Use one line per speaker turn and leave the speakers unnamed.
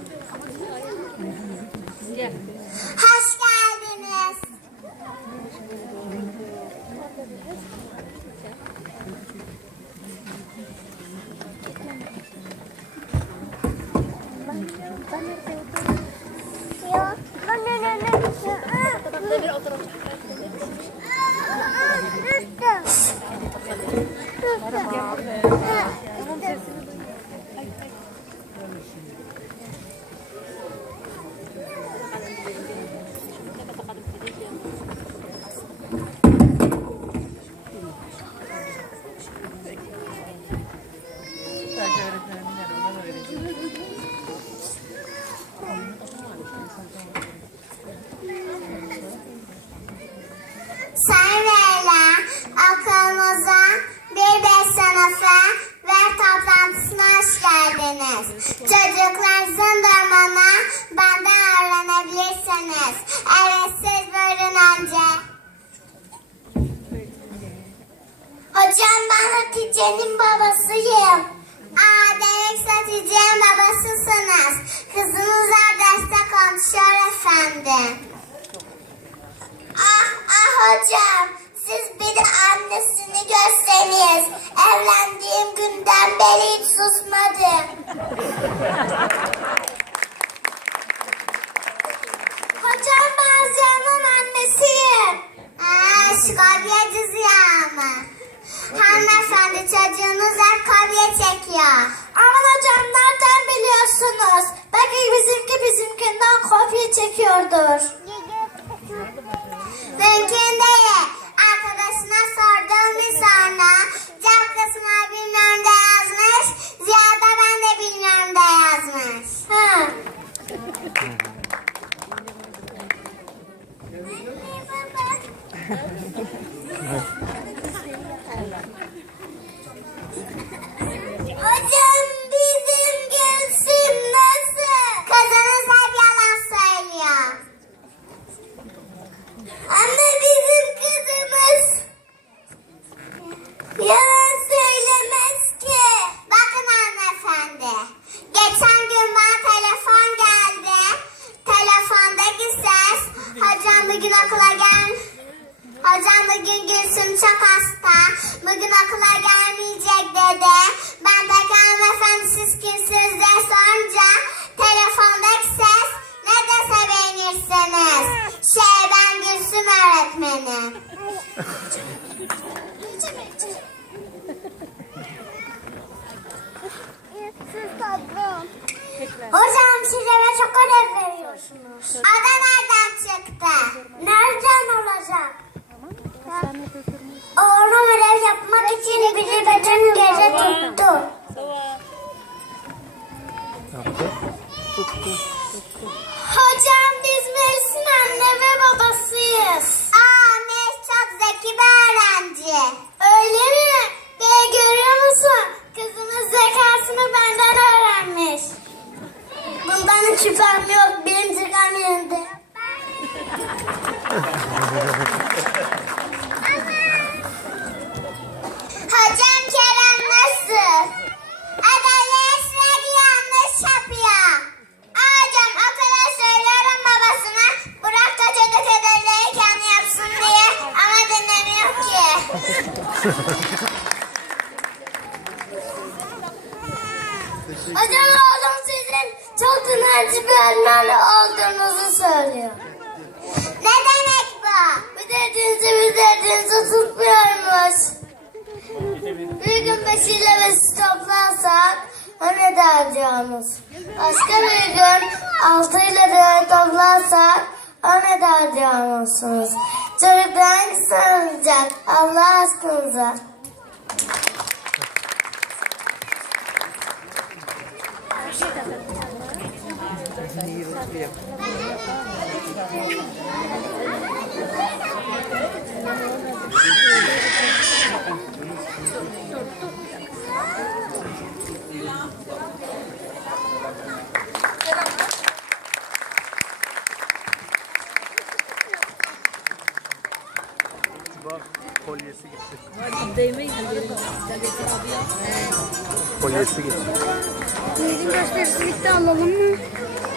Hoş geldiniz. Yok. Sayın Leyla, bir beş ve toplantısına hoş geldiniz. Çocuklarınızın durumunu benden öğrenebilirsiniz. Evet siz buyurun önce. Hocam ben Hatice'nin babasıyım. Aa demek Hatice'nin babasısınız. Kızınıza destek konuşuyor efendim. Ah ah hocam siz bir de annesini görseniz. Evlendiğim günden beri hiç susmadım. Çekiyor. Beğenirsiniz. Şey ben Gülsüm öğretmeni. Hocam siz eve çok ödev veriyorsunuz. Ada nereden çıktı? Nereden olacak? Oğlum ödev yapmak için bizi bütün gece tuttu. Hocam Hocam oğlum sizin çok inançlı bir öğretmen olduğunuzu söylüyor. Ne demek bu? Bir dediğinizi bir dediğinizi tutmuyormuş. Bir gün beşiyle besi toplarsak o ne dereceğimiz? Başka bir gün altıyla da toplarsak o ne dereceğimizsiniz? Çocuklar hangisi alacak Allah aşkınıza?
Bak kolyesi gitti. Kolyesi gitti. Nehir'in gösterisi bitti alalım mı?